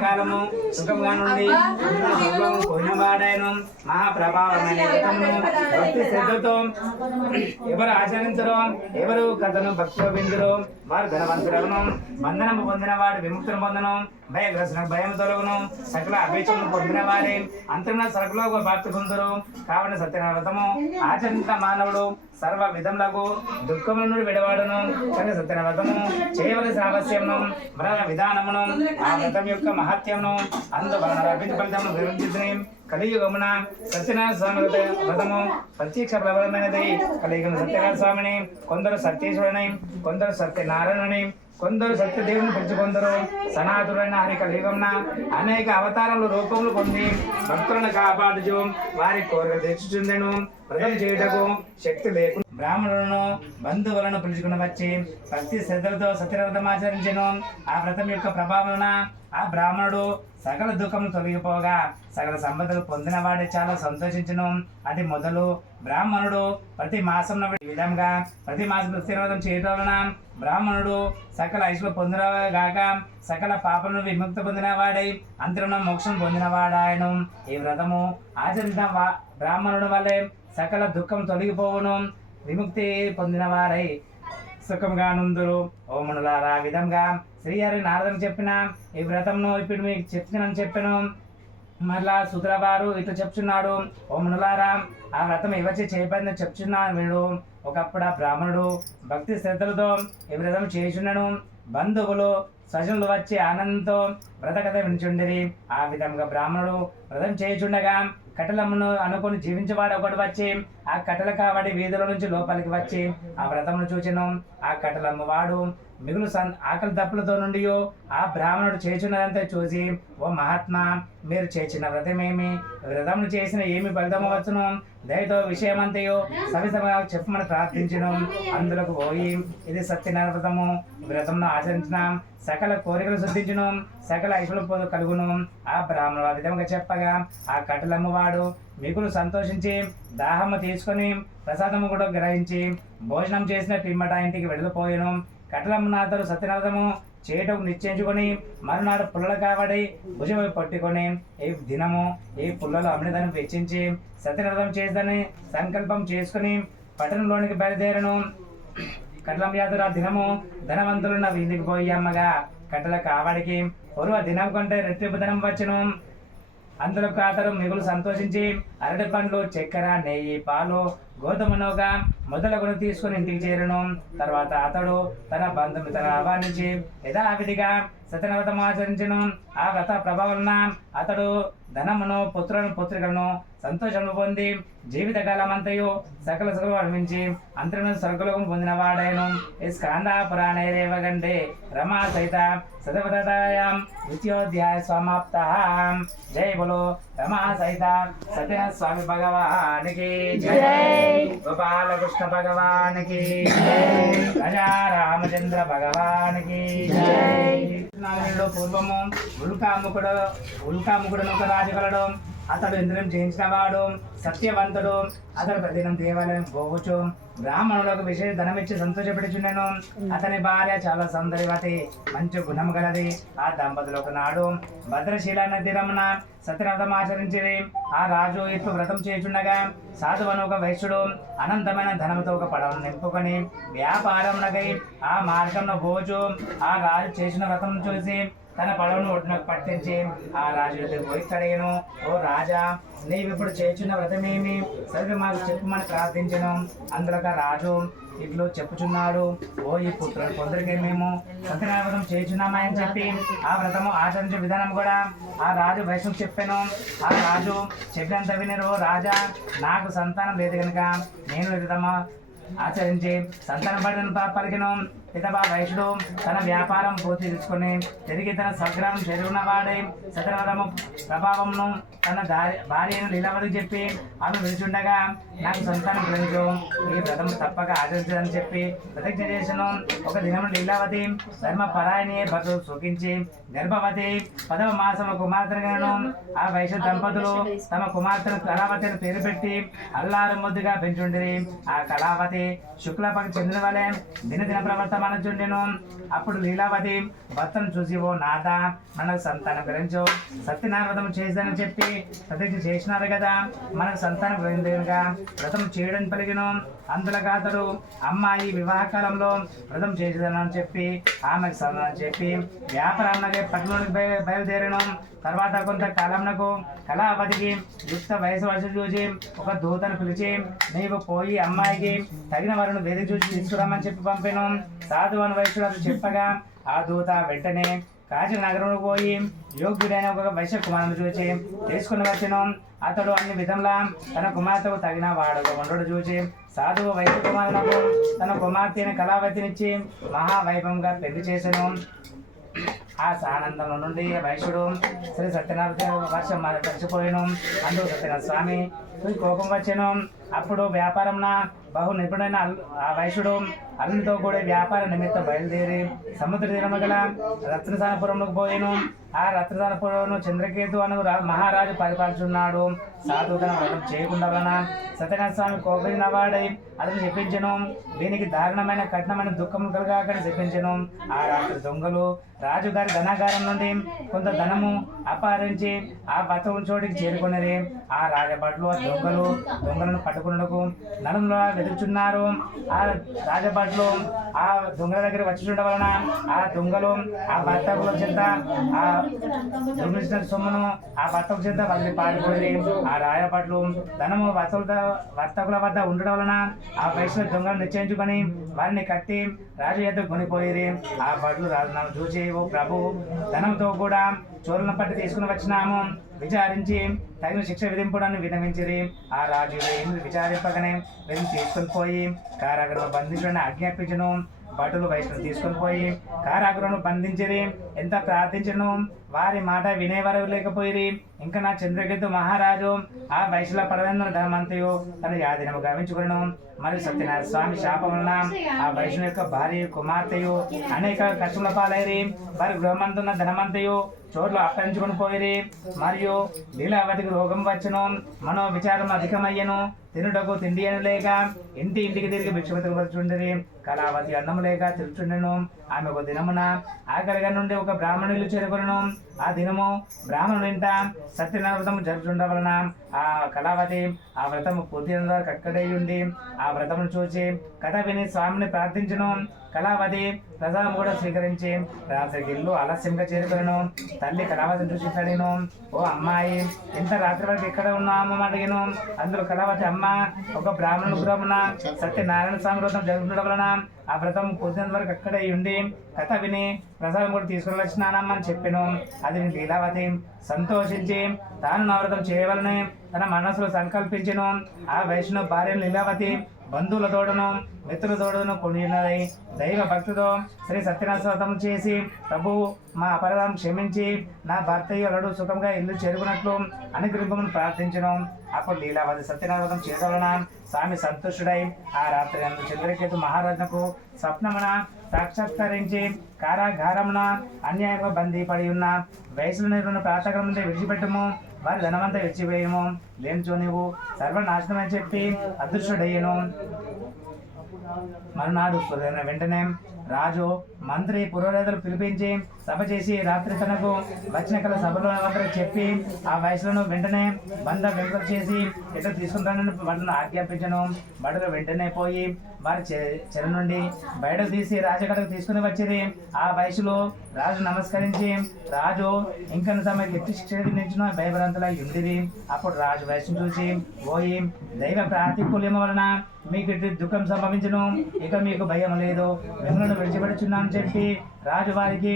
కాలము సుఖంగా నుండి మహాప్రభావమైన భక్తి శ్రద్ధతో ఎవరు ఆచరించరో ఎవరు కథను భక్తిలో విందురో వారు ధనవంతులను బంధనము పొందిన వాడు విముక్తులు పొందను. భయగ్రసన భయం తొలగును సకల అభేచమును పొందిన వారే. అంతర్న సరకులో ఒక భక్తి పొందురు కావున వ్రతము ఆచరించిన మానవుడు సర్వ విధములకు దుఃఖముల నుండి విడవాడును. కనుక సత్యనవ్రతము చేయవలసిన అవశ్యమును వ్రత విధానమును ఆ వ్రతం యొక్క మహత్యమును అందువలన అభివృద్ధి ఫలితమును వివరించుకుని కలియుగమున సత్యనారాయణ స్వామి వ్రతము ప్రత్యక్ష ప్రబలమైనది. కలియుగం సత్యనారాయణ స్వామిని కొందరు సత్యేశ్వరుని కొందరు సత్యనారాయణని కొందరు సత్యదేవుని పిలుచుకొందరు సనాతుడైన అనేక కలియుగంన అనేక అవతారములు రూపములు పొంది భక్తులను కాపాడుచు వారి కోరిక తెచ్చుచుందెను వ్రతం చేయుటకు శక్తి లేకుండా బ్రాహ్మణులను బంధువులను పిలుచుకుని వచ్చి భక్తి శ్రద్ధలతో సత్యవ్రతం ఆచరించను. ఆ వ్రతం యొక్క ప్రభావమున ఆ బ్రాహ్మణుడు సకల దుఃఖం తొలగిపోగా సకల సంపదలు పొందిన వాడే చాలా సంతోషించను. అది మొదలు బ్రాహ్మణుడు ప్రతి మాసం విధంగా ప్రతి మాసం సత్యవ్రతం చేయటం వలన బ్రాహ్మణుడు సకల ఐశ్వర్య పొందినగాక సకల పాపలను విముక్తి పొందినవాడై అంతరం మోక్షం పొందినవాడాయను. ఈ వ్రతము ఆచరించిన వా బ్రాహ్మణుడు వల్లే సకల దుఃఖం తొలగిపోవును విముక్తి పొందిన వారై సుఖంగా నుందురు ఓమునులారా విధంగా శ్రీహరి నారదం చెప్పిన ఈ వ్రతంను ఇప్పుడు మీకు చెప్తున్నాను చెప్పాను. మరలా సుతులవారు ఇట్లా చెప్తున్నాడు. ఓ మునులారా ఆ వ్రతం ఇవ్వచ్చి చేయబడిందని చెప్తున్నాను వీడు. ఒకప్పుడు ఆ బ్రాహ్మణుడు భక్తి శ్రద్ధలతో ఈ వ్రతం చేయుచున్నాను బంధువులు స్వజనులు వచ్చి ఆనందంతో వ్రత కథ వినిచుండిరి. ఆ విధంగా బ్రాహ్మణుడు వ్రతం చేయుచుండగా కట్టలమ్మను అనుకుని జీవించేవాడు ఒకటి వచ్చి ఆ కట్టెల కావడి వీధుల నుంచి లోపలికి వచ్చి ఆ వ్రతమును చూచెను. ఆ కట్టలమ్మ అమ్మవాడు మిగులు సన్ ఆకలి దప్పులతో నుండి ఆ బ్రాహ్మణుడు చేచున్నదంతా చూసి ఓ మహాత్మా మీరు చేసిన వ్రతమేమి? వ్రతమును చేసిన ఏమి ఫలితము వచ్చును? దయతో విషయమంతయో సవిసమగా చెప్పమని ప్రార్థించను. అందులోకి పోయి ఇది సత్యనారాయణ వ్రతము వ్రతమును ఆచరించిన. సకల కోరికలు శుద్ధించును. సకల ఐశ్వర్యం పొందు కలుగును. ఆ బ్రాహ్మణుడు ఆ విధంగా చెప్పగా ఆ కట్టెలమ్మవాడు వాడు సంతోషించి దాహము తీసుకొని ప్రసాదము కూడా గ్రహించి భోజనం చేసిన పిమ్మట ఇంటికి వెళ్ళిపోయాను. కటలమ్మనాథుడు సత్యనాథము చేయటం నిశ్చయించుకొని మరునాడు పుల్లల కావడి భుజం పట్టుకొని ఈ దినము ఈ పుల్లలు అమ్మినదని వెచ్చించి సత్యనాథం చేద్దని సంకల్పం చేసుకుని పట్టణంలోనికి బయలుదేరను. కట్లం యాదరు ఆ దినము ధనవంతులు ఇంటికి పోయి అమ్మగా కట్టల కావడికి పూర్వ దినం కంటే రెట్టింపు ధనం వచ్చును. అందులో కాతరు మిగులు సంతోషించి అరటి పండ్లు చక్కెర నెయ్యి పాలు గోధుమ మొదలగును తీసుకుని ఇంటికి చేరను. తర్వాత అతడు తన బంధుమిత్రులను ఆహ్వానించి యథావిధిగా సత్యనవ్రతం ఆచరించను. ఆ వ్రత ప్రభావలన అతడు ధనమును పుత్రులను పుత్రికలను సంతోషము పొంది జీవితకాలమంతయు సకల సుఖం అనిపించి అంతరం సరుకులకు పొందిన వాడైను. స్కాంద పురాణే రేవగండే రమా సహిత సతపదాయాం ద్వితీయోధ్యాయ సమాప్త. జై బలో. రమా సహిత సత్య స్వామి భగవానికి జై. గోపాలకృష్ణ భగవానికి రాజా రామచంద్ర భగవానికి జై. పూర్వము ఉల్కాముకుడు ఉల్కాముకుడు ఒక రాజు కలడు. అతడు ఇంద్రియం జయించిన వాడు సత్యవంతుడు. అతడు ప్రతిదినం దేవాలయం పోవచ్చు. బ్రాహ్మణులకు విశేష ధనమిచ్చి సంతోషపెడుచున్నాను అతని భార్య చాలా సౌందర్యవతి మంచి గుణం గలది. ఆ దంపతులు ఒకనాడు భద్రశీల నది రమణ సత్యవ్రతం ఆచరించిరి. ఆ రాజు ఇట్లు వ్రతం చేయుచుండగా సాధువను ఒక వైశ్యుడు అనంతమైన ధనముతో ఒక పడవను నింపుకొని వ్యాపారమునకై ఆ మార్గంలో పోవచ్చు. ఆ రాజు చేసిన వ్రతం చూసి తన పడవను ఒడ్డునకు పట్టించి ఆ రాజు ఎదురు పోయి ఓ రాజా నీవిప్పుడు చేయుచున్న చేస్తున్న వ్రతమేమి? సరిగ్గా మాకు చెప్పమని ప్రార్థించను. అందులో రాజు ఇట్లు చెప్పుచున్నాడు. ఓ ఈ పుత్రుడు కొందరికి మేము సత్యనారాయణ వ్రతం చేయుచున్నామా? అని చెప్పి ఆ వ్రతము ఆచరించే విధానం కూడా ఆ రాజు వైష్ణవు చెప్పాను. ఆ రాజు చెప్పినంత వినరు. రాజా నాకు సంతానం లేదు కనుక నేను విధమా ఆచరించి సంతానం పడిన పలికిన. పితబా వైశ్యుడు తన వ్యాపారం పూర్తి తీసుకొని తిరిగి తన స్వగ్రామం చేరుకున్న వాడే సతరవరము ప్రభావంను తన దారి భార్యను లీలావతి చెప్పి ఆమె విడిచుండగా నాకు సంతానం గురించు ఈ వ్రతం తప్పక ఆచరించదని చెప్పి ప్రతిజ్ఞ చేసను. ఒక దినము లీలావతి ధర్మ పరాయణి భర్త సుఖించి గర్భవతి పదవ మాసము కుమార్తెను ఆ వైశ్య దంపతులు తమ కుమార్తెను కళావతిని పేరు పెట్టి అల్లారు ముద్దుగా పెంచుండిరి. ఆ కళావతి శుక్లపక్ష చెందిన వలె దినదిన ప్రవర్తమాన మనచుండెను అప్పుడు లీలావతి భర్తను చూసి ఓ నాథ మనకు సంతానం గురించు? సత్యనారాయణ చేశానని చెప్పి ప్రతిజ్ఞ చేసినారు కదా? మనకు సంతానం గురిందిగా వ్రతం చేయడం పలిగిను అందులో అతడు అమ్మాయి వివాహ కాలంలో వ్రతం చేసేదానని చెప్పి ఆమెకు సమాధానం చెప్పి వ్యాపారాన్నగే పట్టణానికి బయ బయలుదేరను. తర్వాత కొంత కాలంనకు కళావతికి యుక్త వయసు వయసు చూసి ఒక దూతను పిలిచి నీవు పోయి అమ్మాయికి తగిన వారిని వేది చూసి తీసుకురామని చెప్పి పంపాను. సాధు అని వయసులో చెప్పగా ఆ దూత వెంటనే కాశీ నగరంలో పోయి యోగ్యుడైన ఒక వైశ్య కుమారుని చూసి తీసుకుని వచ్చాను. అతడు అన్ని విధంలా తన కుమార్తెకు తగిన వాడు ఉండడు చూసి సాధువు వైద్య కుమారులకు తన కుమార్తెని కళావతినిచ్చి మహావైభవంగా పెళ్ళి చేశాను ఆ సానందంలో నుండి వైశ్యుడు శ్రీ సత్యనారాయణ వర్షం మర్చిపోయాను అందుకు సత్యనారాయణ స్వామి కోపం వచ్చాను. అప్పుడు వ్యాపారంన బహు నిపుణుడైన ఆ వైశ్యుడు అతనితో కూడా వ్యాపార నిమిత్తం బయలుదేరి సముద్ర తీరము గల రత్నసానపురంలోకి పోయాను. ఆ రత్నసానపురంను చంద్రకేతు అను మహారాజు పరిపాలిస్తున్నాడు సాధువుగా వ్రతం చేయకుండా వలన సత్యనారాయణ స్వామి కోపిన వాడై అతను చెప్పించను. దీనికి దారుణమైన కఠినమైన దుఃఖం కలగాకని చెప్పించను. ఆ రాత్రి దొంగలు రాజుగారి ధనాగారం నుండి కొంత ధనము అపహరించి ఆ బతకం చోటికి చేరుకున్నది ఆ రాజభట్లు ఆ దొంగలు దొంగలను పట్టుకున్నకు నలంలో వెతుకుచున్నారు. ఆ రాజభట్లు ఆ దొంగల దగ్గర వచ్చి వలన ఆ దొంగలు ఆ బత్తకుల చెంత ఆ దొంగిలించిన సొమ్మును ఆ భర్తకు చెంత వాళ్ళని పాడిపోయింది ఆ రాజభట్లు ధనము భర్తల వర్తకుల వద్ద ఉండడం వలన ఆ పైసలు దొంగలు నిశ్చయించుకొని వారిని కట్టి రాజు చేత కొనిపోయి ఆ పట్లు రాజు చూసి ఓ ప్రభు. ధనంతో కూడా చోరులను పట్టి తీసుకుని వచ్చినాము. విచారించి? తగిన శిక్ష విధింపడాన్ని విన్నవించిరి ఆ రాజు ఏమి విచారింపగానే వీరిని తీసుకుని పోయి? కారాగృహం బంధించడానికి ఆజ్ఞాపించను. భటులు వైష్ణవు తీసుకుని పోయి? కారాగృహం బంధించిరి? ఎంత ప్రార్థించను? వారి మాట వినేవారు లేకపోయి ఇంకా నా చంద్రకేతు మహారాజు ఆ వైశ్యుల పడవేంద్ర ధనమంతయు తన యాదినము గావించుకును మరి సత్యనారాయణ స్వామి శాపం వలన ఆ వైష్ణు యొక్క భార్య కుమార్తెయు అనేక కష్టముల పాలైరి? వారి గృహమంతున్న ధనమంతయు చోట్ల అప్పగించుకుని పోయిరి. మరియు లీలావతికి రోగం వచ్చును. మనో విచారం అధికమయ్యను. తినుటకు తిండి అని లేక ఇంటి ఇంటికి తిరిగి భిక్షపతిచుండేది కళావతి అన్నము లేక తిరుచుండెను ఆమె ఒక దినమున ఆకలిగా నుండి ఒక బ్రాహ్మణులు చేరుకును ఆ దినము బ్రాహ్మణులు ఇంట సత్యనవ్రతం వ్రతం వలన ఆ కళావతి ఆ వ్రతము పూర్తి వరకు అక్కడే ఉండి ఆ వ్రతమును చూసి కథ విని స్వామిని ప్రార్థించను. కళావతి ప్రసాదం కూడా స్వీకరించి రాత్రికి ఇల్లు ఆలస్యంగా చేరుకును తల్లి కళావతిని చూసి అడిగిను ఓ అమ్మాయి ఇంత రాత్రి వరకు ఎక్కడ ఉన్నాము అని అడిగాను. అందులో కళావతి అమ్మ ఒక బ్రాహ్మణు గృహమున సత్యనారాయణ స్వామి వ్రతం జరుగుతుండడం వలన ఆ వ్రతం పొద్దున వరకు అక్కడే ఉండి కథ విని ప్రసాదం కూడా తీసుకుని వచ్చినానమ్మ అని చెప్పాను. అది విని లీలావతి సంతోషించి తాను నా చేయవలని తన మనసులో సంకల్పించను. ఆ వైష్ణవ భార్య లీలావతి బంధువుల తోడను మిత్రుల తోడను కొనినది దైవ భక్తితో శ్రీ సత్యనారాయణ చేసి ప్రభు మా అపరాధం క్షమించి నా భర్తయ్యలడు అలడు సుఖంగా ఇల్లు చేరుకున్నట్లు అనుగ్రహింపమని ప్రార్థించను. అప్పుడు లీలావతి సత్యనారాయణ చేసవలన స్వామి సంతుష్టుడై ఆ రాత్రి అందు చంద్రకేతు మహారాజునకు స్వప్నమున సాక్షాత్కరించి కారాగారమున అన్యాయంగా బందీ పడి ఉన్న వయసులో నిర్వహణ ప్రాతకాలం నుండి విడిచిపెట్టము. వారి ధనమంతా విడిచివేయము లేనిచో నీవు సర్వనాశనం అని చెప్పి అదృష్టడయ్యను మరునాడు వెంటనే రాజు మంత్రి పురోహితులు పిలిపించి సభ చేసి రాత్రి తనకు వచ్చిన కల సభలో చెప్పి ఆ వయసులను వెంటనే బంద వెనుక చేసి ఎట్లా తీసుకుంటానని బడులను ఆజ్ఞాపించను. బడులు వెంటనే పోయి వారి చె- చెర నుండి బయట తీసి రాజగడకు తీసుకుని వచ్చేది ఆ వయసులో రాజు నమస్కరించి రాజు ఇంకా తమకి ఎత్తి శిక్షణ విధించిన భయభ్రాంతులై ఉండిరి అప్పుడు రాజు వయసును చూసి పోయి దైవ ప్రాతికూల్యం వలన మీకు దుఃఖం సంభవించను. ఇక మీకు భయం లేదు. మిమ్మల్ని విడిచిపెడుచున్నాను చెప్పి రాజు వారికి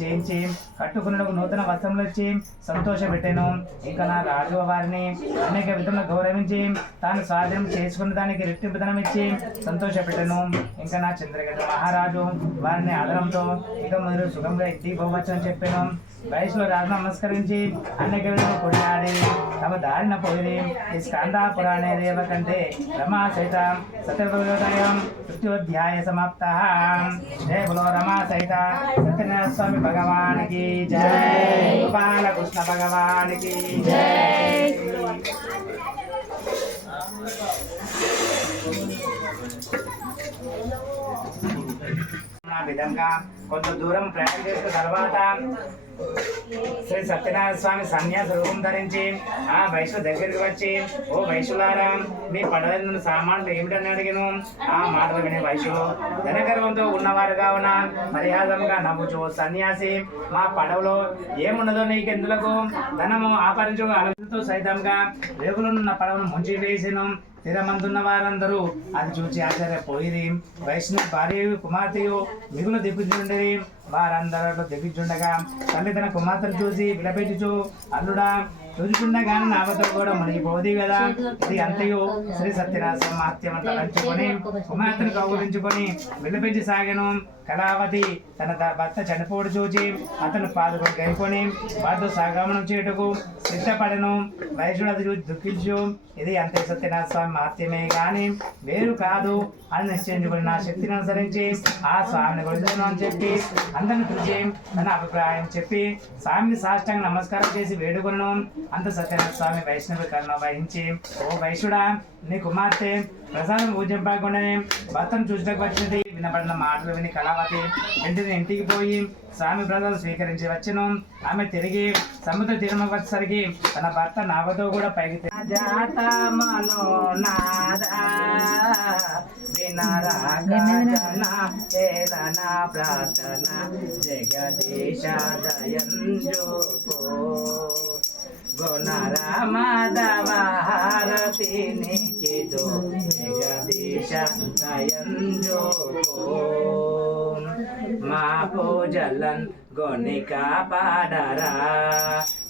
చేయించి కట్టుకున్నకు నూతన వస్త్రములు ఇచ్చి సంతోషపెట్టాను. ఇంకా నా రాజు వారిని అనేక విధంగా గౌరవించి తాను స్వాధీనం చేసుకున్న దానికి రెట్టింపు ధనం ఇచ్చి సంతోషపెట్టాను. ఇంకా నా చంద్రగడ్డ మహారాజు వారిని ఆదరంతో ఇక మీరు సుఖంగా ఇంటికి పోవచ్చు అని చెప్పాను. వయసులో రాజు నమస్కరించి అనేక విధంగా కొనియాడి తమ దారిన పోయి ఈ స్కంద పురాణే రేవ కంటే రమా సహిత. సత్యభోదయం తృతీయోధ్యాయ సమాప్త. జయ బలో రమా. సహిత సత్యనారాయణ స్వామి భగవానికి జయ గోపాలకృష్ణ భగవానికి జయ విధంగా కొంత దూరం ప్రయాణం చేసిన తర్వాత శ్రీ సత్యనారాయణ స్వామి సన్యాస రూపం ధరించి ఆ వైశ్వ దగ్గరికి వచ్చి ఓ వైశ్యులారా మీ పడవల సామాన్లు ఏమిటని అడిగిను? ఆ మాటలు వినే వైశ్యులు ధనగర్వంతో ఉన్నవారుగా ఉన్న మర్యాదంగా నవ్వుచు సన్యాసి మా పడవలో ఏమున్నదో నీకెందులకు? ధనము ఆపరించు ఆలోచనతో సైతంగా రేగులున్న పడవను ముంచి వేసిను స్థిరమందున్న వారందరూ అది చూచి ఆశ్చర్యపోయిరి. వైష్ణవ భార్య కుమార్తెయు మిగులు దిగ్గుచుండేది వారందరూ దిగ్గుచుండగా తల్లి తన కుమార్తెను చూసి విలపెట్టుచు అల్లుడా చూచుకుండగా నావతో కూడా మునిగిపోదు కదా. ఇది అంతయు శ్రీ సత్యనారాయణ మహత్యం తలంచుకొని కుమార్తెను కౌగులించుకొని విలపించి సాగను. కళావతి తన భర్త చనిపోడు చూచి అతను పాదుకొని గైకొని వారితో సగమనం చేయుటకు సిద్ధపడను. వైశ్యుడు అది చూసి దుఃఖించు. ఇది అంతే సత్యనాథ స్వామి మహత్యమే గాని వేరు కాదు. అని నిశ్చయించుకుని నా శక్తిని అనుసరించి ఆ స్వామిని కొలుచును అని చెప్పి అందరిని పిలిచి తన అభిప్రాయం చెప్పి స్వామిని సాష్టాంగ నమస్కారం చేసి వేడుకొను అంత సత్యనాథ స్వామి వైష్ణవి కరుణ వహించి ఓ వైశ్యుడా నీ కుమార్తె ప్రసాదం పూజింపకుండానే భర్తను చూసినకు వచ్చినది వినబడిన మాటలు విని కళావతి వెంటనే ఇంటికి పోయి స్వామి ప్రసాదం స్వీకరించి వచ్చెను. ఆమె తిరిగి సముద్ర తీరం వచ్చేసరికి తన భర్త నావతో కూడా పైకి జాత ప్రార్థన జగదీశ దయంజోపో గుణరామదవ హారతి జగదీశ దయంజోపో మా పూజలన్ గొనికా పాడరా.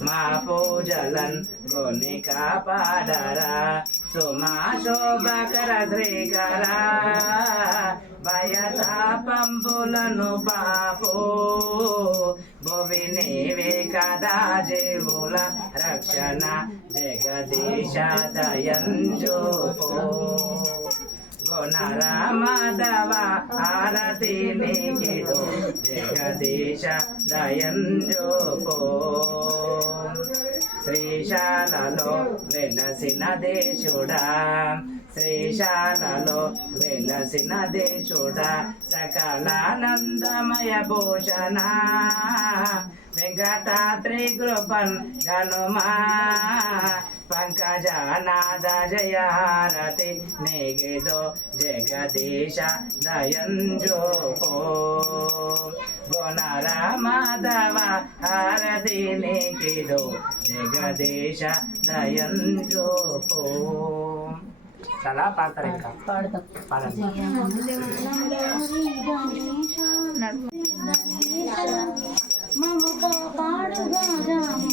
మా పూజలన్ గొనికా పాడరా. సుమా శోభకర శ్రీకరా భయతాపంబులను పాపో భువి నీవే కదా జీవుల రక్షణ జగదీశ దయంజోపో గుణరామదవ ఆరతి నీకిదో జగదీశ దయంజోపో శ్రీశాలలో వెలసిన దేశుడా. శ్రీశాలలో వెలసిన దేశుడా. సకలానందమయ భూషణ. వెంకటాద్రి కృపన్ గనుమా పంకజనాద జయారతి నేగిదో జగదీశ దయంజోపో గుణరామదవ హారతి నేగిదో జగదీశ దయంజోపో చాలా పాడతారు ఇంకా. పాడండి. మము కాపాడుగా రాము